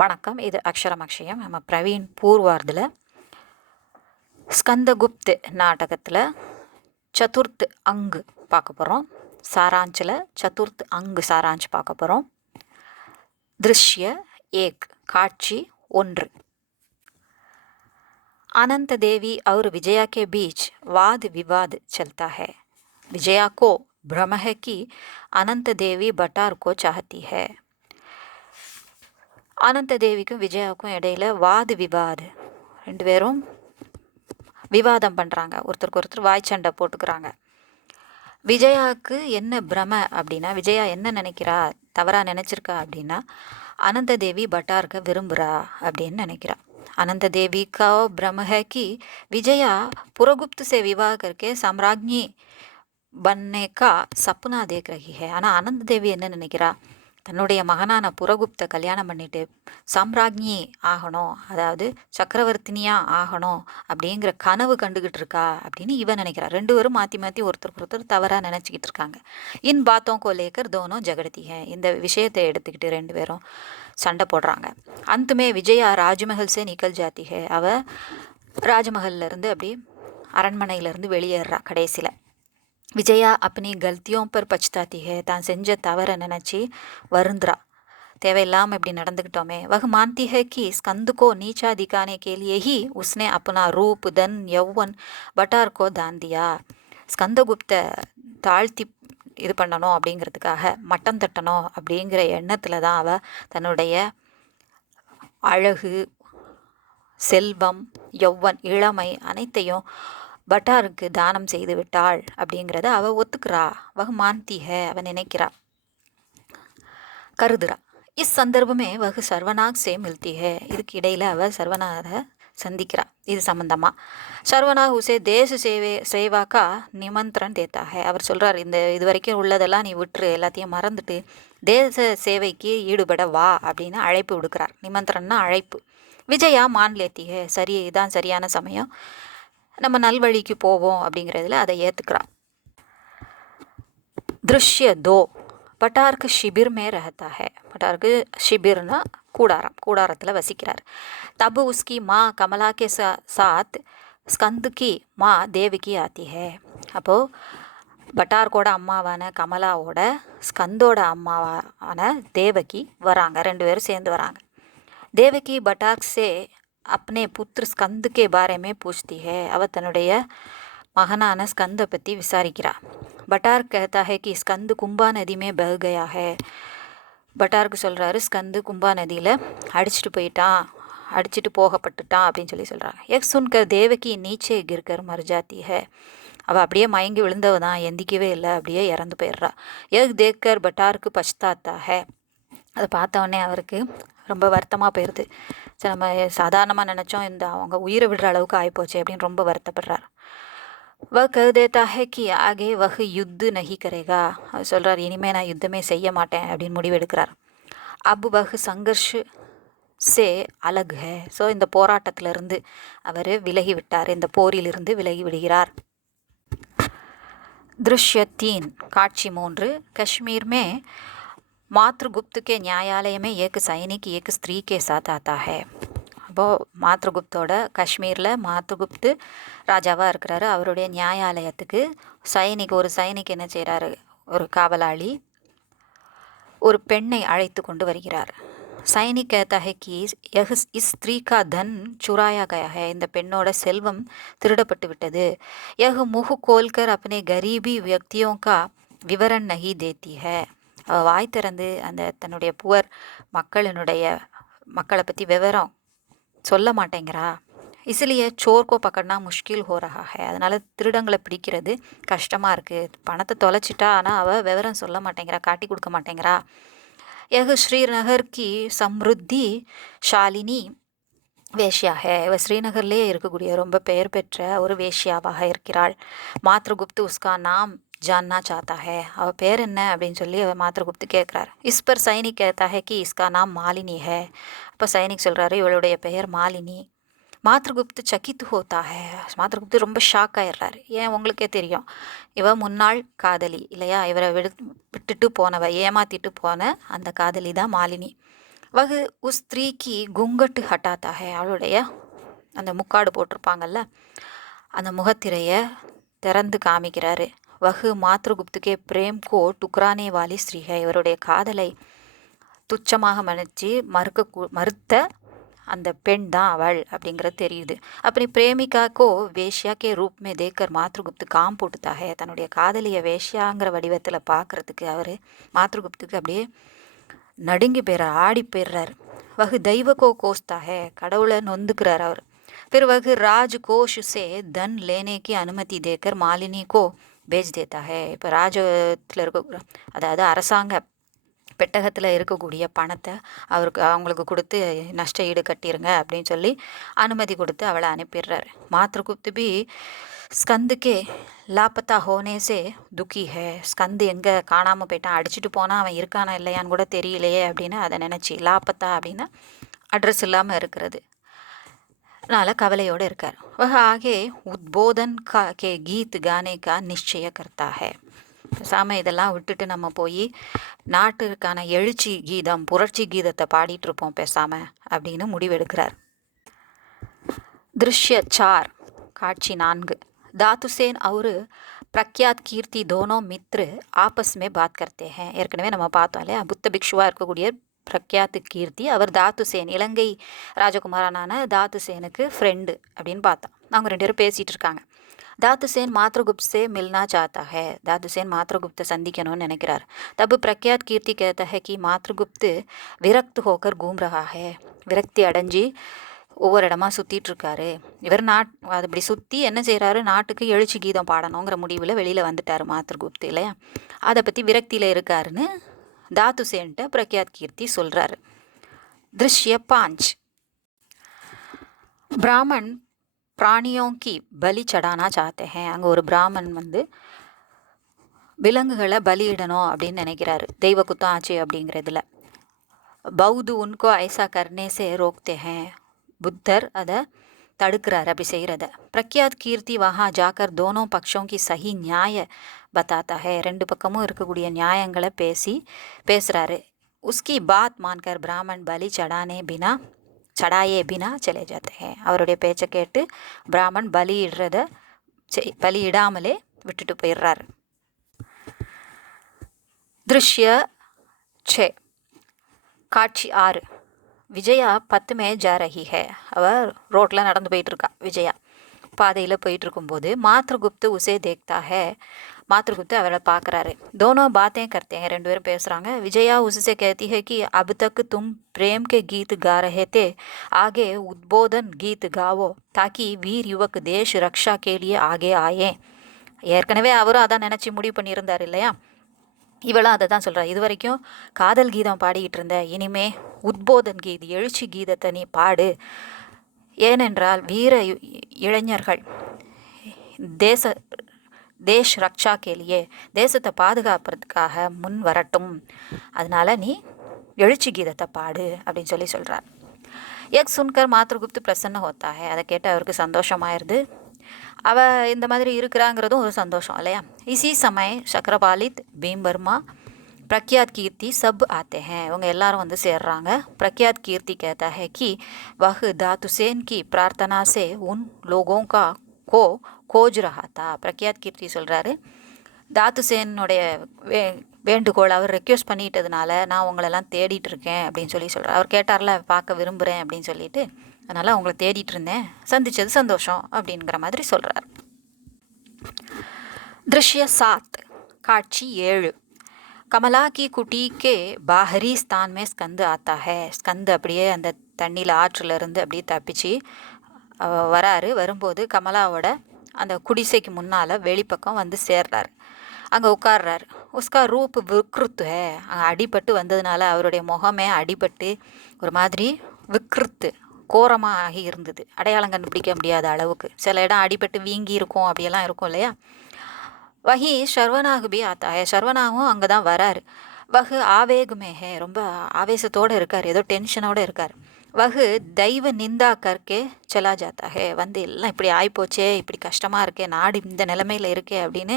வணக்கம். இது அக்ஷரம் அக்ஷயம். நம்ம பிரவீன் பூர்வார்தில் ஸ்கந்தகுப்த் நாடகத்தில் சதுர்த் அங்கு பார்க்க போகிறோம். சாராஞ்சில் சதுர்த் அங்கு சாராஞ்ச் பார்க்க போகிறோம். திருஷ்ய ஏக் காட்சி 1. अनंत देवी और विजया के बीच वाद विवाद चलता है. विजया को भ्रम है कि अनंत देवी बटार को चाहती है. अनंत देवीக்கும் விஜயாவுக்கும் இடையில வாது விவாது, ரெண்டு பேரும் விவாதம் பண்ணுறாங்க, ஒருத்தருக்கு ஒருத்தர் வாய்ச்சண்டை போட்டுக்கிறாங்க. விஜயாவுக்கு என்ன பிரம அப்படின்னா, விஜயா என்ன நினைக்கிறா, தவறாக நினச்சிருக்கா அப்படின்னா, अनंत देवी बटार का விரும்புகிறா அப்படின்னு நினைக்கிறா. अनंत देवी का भ्रम है कि विजया पुरगुप्त से विवाह करके साम्राज्ञी बनने का सपना देख रही है. ஆனால் அனந்த தேவி என்ன நினைக்கிறா, தன்னுடைய மகனான புரகுப்த கல்யாணம் பண்ணிட்டு சாம்ராஜ்ஞி ஆகணும், அதாவது சக்கரவர்த்தினியாக ஆகணும் அப்படிங்கிற கனவு கண்டுகிட்டு இருக்கா அப்படின்னு இவன் நினைக்கிறா. ரெண்டு பேரும் மாற்றி மாற்றி ஒருத்தருக்கு ஒருத்தர் தவறாக நினச்சிக்கிட்டு இருக்காங்க. இன் பாத்தோம் கோ லேக்கர் தோனோ ஜெகடத்தி ஹே. இந்த விஷயத்தை எடுத்துக்கிட்டு ரெண்டு பேரும் சண்டை போடுறாங்க. அந்தமே விஜயா ராஜ்மஹல் சே நிக்கல் ஜாத்தி ஹே. அவ ராஜ்மஹல்லேருந்து அப்படி அரண்மனையிலேருந்து வெளியேறா. கடைசியில் விஜயா अपनी गलतियों पर पछताती है. தான் செஞ்ச தவறை நினச்சி வருந்துறா. தேவையில்லாமல் இப்படி நடந்துக்கிட்டோமே. वह मानती है कि स्कंद को नीचा दिखाने के लिए ही उसने अपना रूप धन यौवन बटार को दान दिया. ஸ்கந்தகுப்த தாழ்த்தி இது பண்ணணும் அப்படிங்கிறதுக்காக, மட்டம் தட்டணும் அப்படிங்கிற எண்ணத்தில் தான் அவள் தன்னுடைய அழகு, செல்வம், யௌவன், இளமை அனைத்தையும் பட்டாருக்கு தானம் செய்து விட்டாள் அப்படிங்கிறத அவள் ஒத்துக்கிறா. வக மான்தி ஹே, அவன் நினைக்கிறா, கருதுறா. இஸ் சந்தர்ப்பமே வகு சர்வநாக் சே மில்தி ஹே. இதுக்கு இடையில் அவள் சர்வநாதை சந்திக்கிறா. இது சம்பந்தமாக சர்வநாக் உசே தேச சேவாக்கா நிமந்திரன் தேத்தா ஹே. அவர் சொல்கிறார், இந்த இது வரைக்கும் உள்ளதெல்லாம் நீ விட்டுரு, எல்லாத்தையும் மறந்துட்டு தேச சேவைக்கு ஈடுபட வா அப்படின்னு அழைப்பு விடுக்கிறார். நிமந்திரன்னா அழைப்பு. விஜயா மான் லேத்தி ஹே. சரி, இதான் சரியான சமயம், நம்ம நல்வழிக்கு போவோம் அப்படிங்கிறதுல அதை ஏற்றுக்கிறான். திருஷ்ய தோ பட்டாருக்கு ஷிபிர் மே ரஹத்தா ஹே. பட்டாருக்கு ஷிபிர்னா கூடாரம், கூடாரத்தில் வசிக்கிறார். தபு உஸ்கி மா கமலா கே சாத் ஸ்கந்து கி மா தேவகி ஆத்தி ஹே. அப்போது பட்டார்கோட அம்மாவான கமலாவோட ஸ்கந்தோட அம்மாவான தேவகி வராங்க. ரெண்டு பேரும் சேர்ந்து வராங்க. தேவகி பட்டார்க் சே अपने पुत्र स्कंद के बारे में पूछती है. அவ தன்னுடைய மகனான ஸ்கந்தை பற்றி விசாரிக்கிறா. பட்டார் कहता है कि स्कंद कुंभा नदी में बह गया है. பட்டாருக்கு சொல்கிறாரு, ஸ்கந்து கும்பா நதியில் அடிச்சிட்டு போகப்பட்டுட்டான் அப்படின்னு சொல்கிறாங்க. எக் சுன்கர் தேவகி நீச்சே கிர்கர் மர்ஜாத்தி ஹே. அவள் அப்படியே மயங்கி விழுந்தவ தான், எந்திக்கவே இல்லை, அப்படியே இறந்து போயிடுறா. எக் தேக்கர் பட்டாருக்கு பச்தாத்தா ஹே. அதை பார்த்தவொடனே அவருக்கு ரொம்ப வருத்தமாக போயிடுது. சரி, நம்ம சாதாரணமாக நினச்சோம், இந்த அவங்க உயிரை விடுற அளவுக்கு ஆகிப்போச்சு அப்படின்னு ரொம்ப வருத்தப்படுறார். வ கருதேத்தா ஹே கி ஆகே வஹ் யுத்து நஹி கரேகா. அவர் சொல்கிறார், இனிமேல் நான் யுத்தமே செய்ய மாட்டேன் அப்படின்னு முடிவெடுக்கிறார். அப் வஹ் சங்கர்ஷ் சே அலக் ஹே. ஸோ இந்த போராட்டத்திலிருந்து அவர் விலகி விட்டார், இந்த போரிலிருந்து விலகி விடுகிறார். திருஷ்ய 3 காட்சி 3. कश्मीर में मातृगुप्त के न्यायालय में एक सैनिक एक स्त्री के साथ आता है. அப்போது மாத்ருகுப்தோட காஷ்மீரில் மாத்ருகுப்து ராஜாவாக இருக்கிறாரு. அவருடைய நியாயாலயத்துக்கு ஒரு சைனிக் என்ன செய்கிறாரு, ஒரு காவலாளி ஒரு பெண்ணை அழைத்து கொண்டு வருகிறார். சைனிக் कहता है कि यह इस स्त्री का धन चुराया गया है. இந்த பெண்ணோட செல்வம் திருடப்பட்டு விட்டது. यह मुँह खोलकर अपने गरीबी व्यक्तियों का विवरण नहीं देती है. அவள் வாய் திறந்து அந்த தன்னுடைய புவர் மக்களை பற்றி விவரம் சொல்ல மாட்டேங்கிறா. இசிலியே சோர்க்கோ பக்கடனா முஷ்கில் ஹோ ரஹா ஹே. அதனால் திருடங்களை பிடிக்கிறது கஷ்டமாக இருக்குது. பணத்தை தொலைச்சிட்டா, ஆனால் அவள் விவரம் சொல்ல மாட்டேங்கிறா, காட்டி கொடுக்க மாட்டேங்கிறா. எஹ் ஸ்ரீநகர் கி சம்ருத்தி ஷாலினி வேஷ்யா ஹே. இவள் ஸ்ரீநகர்லேயே இருக்கக்கூடிய ரொம்ப பெயர் பெற்ற ஒரு வேஷ்யாவாக இருக்கிறாள். மாத்ருகுப்து உஸ்கா நாம் जानना चाहता है. அவள் பேர் என்ன அப்படின்னு சொல்லி அவள் மாத்ருகுப்து கேட்குறாரு. இஸ் பர் சைனிக் कहता है कि इसका नाम मालिनी है. அப்போ சைனிக் சொல்கிறாரு, இவளுடைய பெயர் மாலினி. மாத்ருகுப்து சகித்து ஹோத்தா ஹே. மாத்ருகுப்து ரொம்ப ஷாக் ஆயிடுறாரு. ஏன், உங்களுக்கே தெரியும், இவ முன்னாள் காதலி இல்லையா, இவரை விட்டுட்டு போனவ, ஏமாத்திட்டு போன அந்த காதலி தான் மாலினி. வகு உஸ் ஸ்திரீ கி குங்கட்டு ஹட்டாத்தா ஹே, அவளுடைய அந்த முக்காடு போட்டிருப்பாங்கல்ல அந்த முகத்திரையை திறந்து காமிக்கிறாரு. வகு மாத்ருகுப்துக்கே பிரேம் கோ டுக்ரானே வாலி ஸ்ரீ ஹே, இவருடைய காதலை துச்சமாக மன்னிச்சு மறுத்த அந்த பெண் தான் அவள் அப்படிங்கிறது தெரியுது. அப்படி பிரேமிகாக்கோ வேஷ்யாக்கே ரூப் மே தேக்கர் மாத்ருகுப்து காம் போட்டுத்தாக, தன்னுடைய காதலிய வேஷ்யாங்கிற வடிவத்தில் பார்க்கறதுக்கு அவர் மாத்ருகுப்துக்கு அப்படியே நடுங்கி போயிறார், ஆடி போயிடுறார். வகு தெய்வக்கோ கோஸ்தாக, கடவுளை நொந்துக்கிறார் அவர். फिर वह राजकोष से धन लेने की अनुमति देकर मालिनी को भेज देता है. இப்போ ராஜத்தில் இருக்க, அதாவது அரசாங்க பெட்டகத்தில் இருக்கக்கூடிய பணத்தை அவங்களுக்கு கொடுத்து நஷ்ட ஈடு கட்டிருங்க அப்படின்னு சொல்லி அனுமதி கொடுத்து அவளை அனுப்பிடுறாரு. மாத்ருகுப்து பி ஸ்கந்துக்கே லாப்பத்தா ஹோனேசே துக்கி ஹே, ஸ்கந்து எங்கே காணாமல் போயிட்டான், அடிச்சுட்டு போனால் அவன் இருக்கானா இல்லையான்னு கூட தெரியலையே அப்படின்னு அதை நினச்சி, லாப்பத்தா அப்படின்னா அட்ரஸ் இல்லாமல் இருக்கிறது, அதனால் கவலையோடு இருக்கார். வஹ ஆகே உத்போதன் கே கீத் கானே கா நிச்சய கர்த்தா ஹே, பேசாமல் இதெல்லாம் விட்டுட்டு நம்ம போய் நாட்டுக்கான எழுச்சி கீதம் புரட்சி கீதத்தை பாடிட்டு இருப்போம் பேசாமல் அப்படின்னு முடிவெடுக்கிறார். திருஷ்ய 4, காட்சி 4. தாத்துசேன் அவரு பிரக்யாத் கீர்த்தி தோனோ மித்ரு ஆபஸ் மே பாத் கர்த்தே ஹே, ஏற்கனவே நம்ம பார்த்தோம் இல்லையா, புத்த பிக்ஷுவாக இருக்கக்கூடிய பிரக்யாத் கீர்த்தி அவர் தாத்துசேன் இலங்கை ராஜகுமாரனான தாத்துசேனுக்கு ஃப்ரெண்டு அப்படின்னு பார்த்தோம். அவங்க 2 பேரும் பேசிகிட்டு இருக்காங்க. தாத்துசேன் மாத்ருகுப்த் சே மில்னா சாத்தா ஹே, தாத்துசேன் மாத்ருகுப்தை சந்திக்கணும்னு நினைக்கிறார். தப்பு பிரக்யாத் கீர்த்தி கேத்த ஹே கி மாத்ருகுப்து விரக்த் ஹோக்கர் கூம் ரஹா ஹே, விரக்தி அடைஞ்சி ஒவ்வொரு இடமா சுற்றிட்டு இருக்காரு. இவர் அது இப்படி சுற்றி என்ன செய்கிறாரு, நாட்டுக்கு எழுச்சி கீதம் பாடணுங்கிற முடிவில் வெளியில் வந்துட்டார் மாத்ருகுப்து இல்லையா, அதை பற்றி விரக்தியில் இருக்காருன்னு தாத்துசேன்ட்ட பிரக்யாத் கீர்த்தி சொல்கிறாரு. திருஷ்ய 5. பிராமன் பிராணியோங்கி பலி சடானா சாத்தே ஹே, அங்கே ஒரு பிராமன் விலங்குகளை பலியிடணும் அப்படின்னு நினைக்கிறாரு, தெய்வ குத்தம் ஆச்சு அப்படிங்கிறதுல. பௌது உன்கோ ஐசா கர்னேசே ரோக்தே ஹே, புத்தர் அதை தடுக்கிறார் அப்படி செய்கிறத. பிரக்யாத் கீர்த்தி வஹா ஜாக்கர் தோனோ பக்ஷோங்கி சஹி நியாய பத்தாத்தா ஹே, 2 பக்கமும் இருக்கக்கூடிய நியாயங்களை பேசுகிறாரு. உஸ்கி பாத் மான்கர் பிராமன் பலி சடாயே பினா சலே ஜாத்தே ஹே, அவருடைய பேச்சை கேட்டு பிராமன் பலியிடாமலே விட்டுட்டு போயிடுறாரு. திருஷ்ய 6, காட்சி 6. விஜயா 10 மே ஜா ரஹி ஹே, அவள் ரோட்டில் நடந்து போயிட்டுருக்கா. விஜயா பாதையில் போயிட்டுருக்கும்போது மாத்ருகுப்து உசே தேக்தா ஹே, மாத்ருகுப்து அவளை பார்க்குறாரு. தோனோ பாத்தே கர்த்தே ஹே, 2 பேரும் பேசுகிறாங்க. விஜயா உசே कहती है कि अब तक तुम प्रेम के गीत गा रहे थे, आगे उद्बोधन गीत गाओ ताकि वीर युवक देश रक्षा के लिए आगे आए. ஏற்கனவே அவரும் அதான் நினச்சி முடிவு பண்ணியிருந்தார் இல்லையா, இவளும் அதை தான் சொல்கிறா. இது வரைக்கும் காதல் கீதம் பாடிக்கிட்டு இருந்த, இனிமே உத்போதன் கீது எழுச்சி கீதத்தை நீ பாடு, ஏனென்றால் வீர இளைஞர்கள் தேஷ் ரக்ஷா கேலியே, தேசத்தை பாதுகாப்பதற்காக முன் வரட்டும், அதனால நீ எழுச்சி கீதத்தை பாடு அப்படின்னு சொல்கிறார். எக் சுன்கர் மாத்ருகுப்து பிரசன்ன ஹோத்தா ஹே, அதை கேட்டு அவருக்கு சந்தோஷமாயிருது. அவள் இந்த மாதிரி இருக்கிறாங்கிறதும் ஒரு சந்தோஷம் இல்லையா. இசி சமய சக்கரபாலித் பீம்பர்மா பிரக்யாத் கீர்த்தி சப் ஆத்தே ஹே, இவங்க எல்லாரும் சேர்றாங்க. பிரக்யாத் கீர்த்தி कहता है कि वह दातुसेन की प्रार्थना से उन लोगों का को खोज रहा था. பிரக்யாத் கீர்த்தி சொல்கிறாரு, தாத்துசேனுடைய வேண்டுகோள் அவர் ரெக்வெஸ்ட் பண்ணிட்டதுனால நான் உங்களெல்லாம் தேடிட்டு இருக்கேன் அப்படின்னு சொல்கிறார். அவர் கேட்டார்ல பார்க்க விரும்புகிறேன் அப்படின்னு சொல்லிட்டு, அதனால் அவங்கள தேடிட்டு இருந்தேன், சந்தித்தது சந்தோஷம் அப்படிங்கிற மாதிரி சொல்கிறார். திருஷ்ய 7, காட்சி 7. கமலா கி குட்டி கே பாஹரி ஸ்தான் மே ஸ்கந்து ஆத்தா ஹே, ஸ்கந்து அப்படியே அந்த தண்ணியில் ஆற்றிலிருந்து அப்படியே தப்பிச்சு வராரு. வரும்போது கமலாவோட அந்த குடிசைக்கு முன்னால் வெளிப்பக்கம் சேர்றாரு. அங்கே உட்கார்றாரு. உஸ்கா ரூப் விக்ருத்து ஹே, அங்கே அடிபட்டு வந்ததுனால அவருடைய முகமே அடிபட்டு ஒரு மாதிரி விக்ருத்து கோரமாக ஆகி இருந்தது, அடையாளம் கண்டுபிடிக்க முடியாத அளவுக்கு. சில இடம் அடிபட்டு வீங்கி இருக்கும், அப்படியெல்லாம் இருக்கும் இல்லையா. வஹி ஷர்வனாகு பி ஆத்தா ஹே, ஷர்வனாகவும் அங்கே தான் வராரு. வஹு ஆவேகுமே ஹே, ரொம்ப ஆவேசத்தோடு இருக்கார், ஏதோ டென்ஷனோடு இருக்கார். வஹு தெய்வ நிந்தா கர்க்கே செலா ஜாத்தா ஹே, எல்லாம் இப்படி ஆயிப்போச்சே, இப்படி கஷ்டமாக இருக்கே, நாடு இந்த நிலைமையில் இருக்கே அப்படின்னு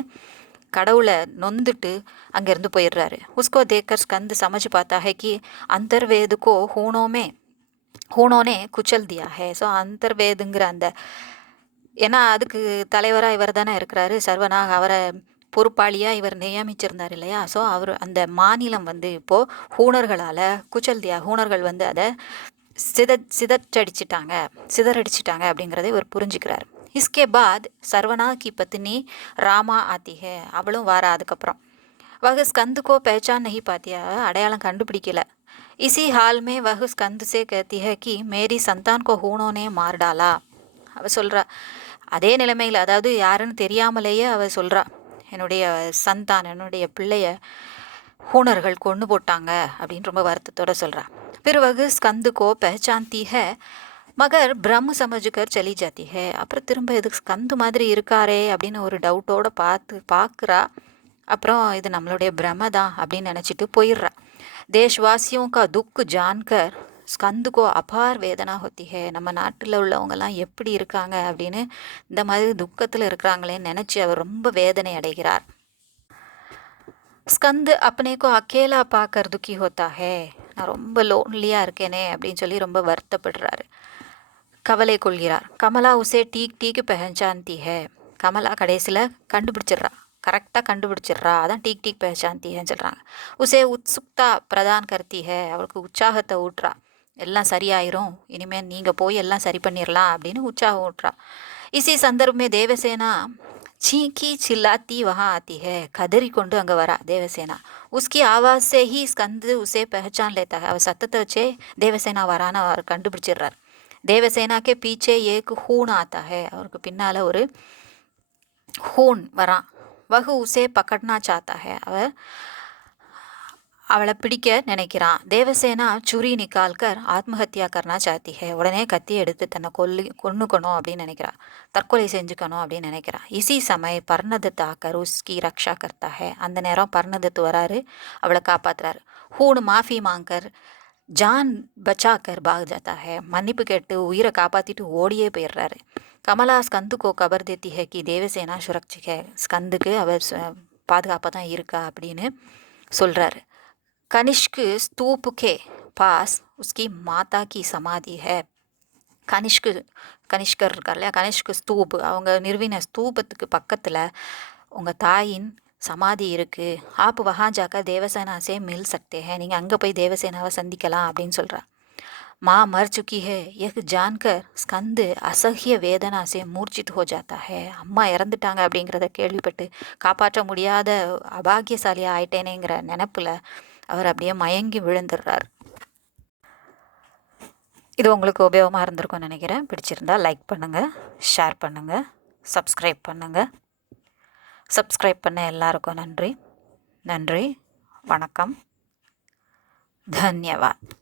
கடவுளை நொந்துட்டு அங்கேருந்து போயிடுறாரு. உஸ்கோ தேக்கர் ஸ்கந்த் சமஜ் பாத்தா ஹை கி அந்தர்வேதுக்கோ ஹூனோனே குச்சல் தியா ஹே. ஸோ அந்தர்வேதுங்கிற அந்த, ஏன்னா அதுக்கு தலைவராக இவர் தானே இருக்கிறாரு, சர்வனாக அவரை பொறுப்பாளியாக இவர் நியமிச்சிருந்தார் இல்லையா. ஸோ அவர் அந்த மாநிலம் வந்து இப்போது ஹூணர்களால் குச்சல்தியா, ஹூணர்கள் வந்து அதை சிதறடிச்சிட்டாங்க அப்படிங்கிறத இவர் புரிஞ்சுக்கிறார். இஸ்கே பாத் சர்வனா கி பத்னி ராமா ஆத்தி ஹே. அவளும் வாரா. அதுக்கப்புறம் வகு ஸ்கந்துக்கோ பஹச்சான் நஹி பாத்தியா, அடையாளம் கண்டுபிடிக்கல. இசி ஹால் மே வகு ஸ்கந்த் சே கஹத்தி ஹே கி மேரி சந்தான் கோ ஹூனோனே மார் டாலா. அவ சொல்கிறா, அதே நிலைமையில், அதாவது யாருன்னு தெரியாமலேயே அவ சொல்கிறா, என்னுடைய பிள்ளைய ஹூணர்கள் கொண்டு போட்டாங்க அப்படின்னு ரொம்ப வருத்தத்தோடு சொல்கிறா. பிறகு ஸ்கந்து கோ பஹச்சான்தி ஹே மகர் பிரம்ம சமஜ்கர் சலி ஜாத்தி ஹே. அப்புறம் திரும்ப இதுக்கு ஸ்கந்து மாதிரி இருக்காரே அப்படின்னு ஒரு டவுட்டோடு பார்க்குறா. அப்புறம் இது நம்மளுடைய பிரம தான் அப்படின்னு நினச்சிட்டு போயிடுறா. தேஷ்வாசியோं का दुख जानकर ஸ்கந்து கோ அபார் வேதனா ஹோத்தி ஹே. நம்ம நாட்டில் உள்ளவங்கெல்லாம் எப்படி இருக்காங்க அப்படின்னு, இந்த மாதிரி துக்கத்தில் இருக்கிறாங்களேன்னு நினச்சி அவர் ரொம்ப வேதனை அடைகிறார். ஸ்கந்து அப்பனேக்கோ அக்கேலா பார்க்கர் துக்கி ஹோத்தா ஹே. நான் ரொம்ப லோன்லியாக இருக்கேனே அப்படின்னு சொல்லி ரொம்ப வருத்தப்படுறாரு, கவலை கொள்கிறார். கமலா உசே டீக் பெஹச்சான்தி ஹே. கமலா கடைசியில் கரெக்டாக கண்டுபிடிச்சிட்றா. அதான் டீக் பெஹச்சான்தி ஹேன்னு சொல்கிறாங்க. உசே உத்சுக்தா பிரதான் கர்த்தி ஹே. அவளுக்கு உற்சாகத்தை ஊட்டுறா, எல்லாம் சரியாயிரும், இனிமேல் நீங்கள் போய் எல்லாம் சரி பண்ணிடலாம் அப்படின்னு உற்சாகம் ஊட்டுறா. இசி சந்தர்ப்பமே தேவசேனா சீக்கி சில்லாத்தி வஹா ஆத்தி ஹே. கதறி கொண்டு அங்கே வரா தேவசேனா. உஸ்கி ஆவாஸ் சே ஹி ஸ்கந்து உசே பெஹச்சான் லேத்தா ஹே. அவர் சத்தத்தை வச்சே தேவசேனா வரான்னு அவர் கண்டுபிடிச்சிடுறார். தேவசேனாக்கே பீச்சே ஏக்கு ஹூன் ஆத்தா ஹே. அவருக்கு பின்னால் ஒரு ஹூன் வரான். வகு உசே பக்கட்னா சாத்தா ஹே. அவளை பிடிக்க நினைக்கிறான். தேவசேனா சுரி நிக்கால்கர் ஆத்மஹத்யா கர்னா சாத்தி ஹே. உடனே கத்தி எடுத்து தன்னை கொன்னுக்கணும் அப்படின்னு நினைக்கிறா, தற்கொலை செஞ்சுக்கணும் அப்படின்னு நினைக்கிறா. இசி சமய பர்ணதத் ஆக்கர் உஸ்கி ரக்ஷா கர்த்தா ஹே. அந்த நேரம் பர்ணதத்து வராரு, அவளை காப்பாற்றுறாரு. ஹூன் மாஃபி மாங்கர் ஜான் பச்சாக்கர் பாக் ஜாத்தா ஹே. மன்னிப்பு கேட்டு உயிரை காப்பாற்றிட்டு ஓடியே போயிடுறாரு. கமலா ஸ்கந்துக்கோ கபர் தேத்தி ஹே கி தேவசேனா சுரக்ஷிக் ஹே. ஸ்கந்துக்கு அவர் பாதுகாப்பாக தான் இருக்கா அப்படின்னு சொல்கிறாரு. कनिष्क स्तूप के पास उसकी माता की समाधि है. கனிஷ்கர் இருக்கார் இல்லையா, கனிஷ்க் ஸ்தூப், அவங்க நிறுவின ஸ்தூபத்துக்கு பக்கத்தில் உங்கள் தாயின் சமாதி இருக்குது. ஆப் வஹா ஜாக்கர் தேவசேனா சே மில் சக்தே ஹே. நீங்கள் அங்கே போய் தேவசேனாவை சந்திக்கலாம் அப்படின்னு சொல்கிறா. माँ मर चुकी है यह जानकर स्कंद असह्य வேதனா சே மூர்ச்சித் ஹோ ஜாத்தா ஹே. அம்மா இறந்துட்டாங்க அப்படிங்கிறத கேள்விப்பட்டு காப்பாற்ற முடியாத அபாகியசாலியாக ஆயிட்டேனேங்கிற நினப்பில் அவர் அப்படியே மயங்கி விழுந்துடுறார். இது உங்களுக்கு உபயோகமாக இருந்திருக்கும்னு நினைக்கிறேன். பிடிச்சிருந்தால் லைக் பண்ணுங்கள், ஷேர் பண்ணுங்கள், சப்ஸ்கிரைப் பண்ணுங்கள். சப்ஸ்கிரைப் பண்ண எல்லாருக்கும் நன்றி. வணக்கம். தன்யவாத்.